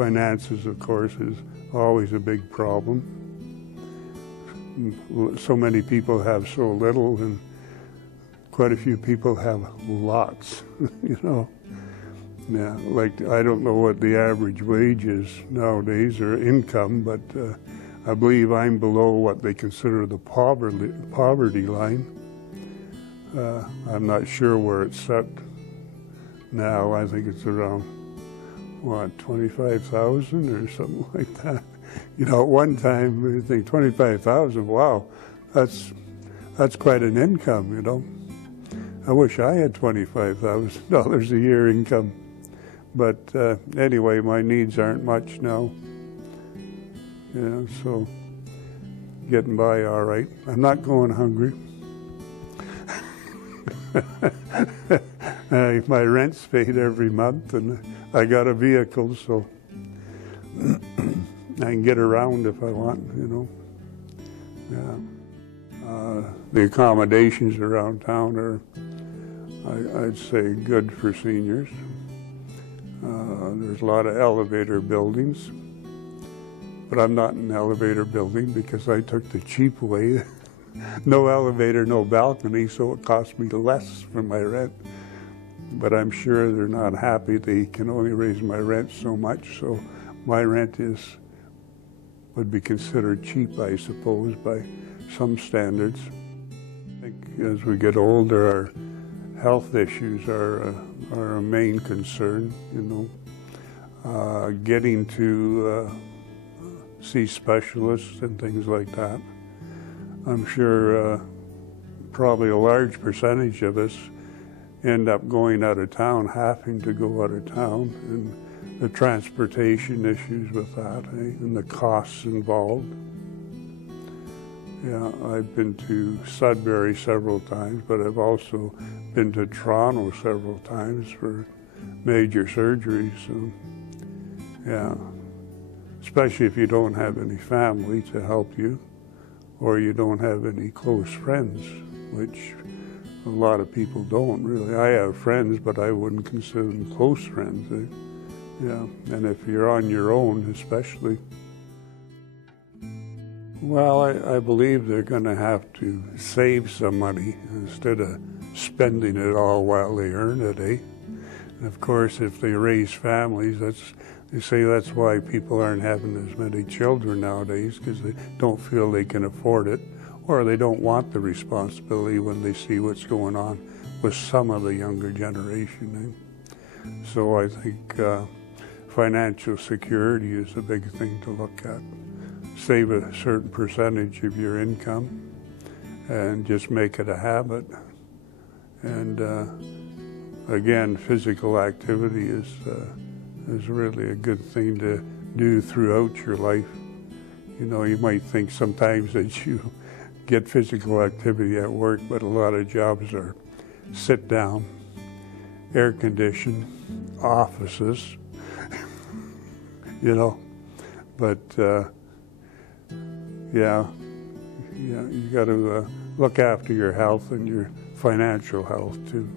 finances, of course, is always a big problem. So many people have so little, and quite a few people have lots, you know. Yeah, like, I don't know what the average wage is nowadays, or income, but I believe I'm below what they consider the poverty line. I'm not sure where it's set now. I think it's around, what, 25,000 or something like that. You know, at one time, you think 25,000, wow, that's quite an income, you know. I wish I had $25,000 a year income. But anyway, my needs aren't much now. Yeah, so getting by all right. I'm not going hungry. My rent's paid every month, and I got a vehicle, so I can get around if I want, you know. Yeah. The accommodations around town are, I'd say, good for seniors. There's a lot of elevator buildings, but I'm not in an elevator building because I took the cheap way. No elevator, no balcony, so it cost me less for my rent. But I'm sure they're not happy. They can only raise my rent so much, so my rent would be considered cheap, I suppose, by some standards. I think as we get older, our health issues are a main concern, you know. Getting to see specialists and things like that. I'm sure probably a large percentage of us end up going out of town, having to go out of town, and the transportation issues with that, and the costs involved. Yeah, I've been to Sudbury several times, but I've also been to Toronto several times for major surgeries. So, yeah, especially if you don't have any family to help you, or you don't have any close friends, which a lot of people don't really. I have friends, but I wouldn't consider them close friends. Yeah, and if you're on your own, especially. Well, I believe they're going to have to save some money instead of spending it all while they earn it, eh? And of course, if they raise families, they say that's why people aren't having as many children nowadays, because they don't feel they can afford it, or they don't want the responsibility when they see what's going on with some of the younger generation, eh? So I think financial security is a big thing to look at. Save a certain percentage of your income and just make it a habit. And again, physical activity is really a good thing to do throughout your life. You know, you might think sometimes that you get physical activity at work, but a lot of jobs are sit down, air conditioned, offices, you know, but yeah, you got to look after your health and your financial health too.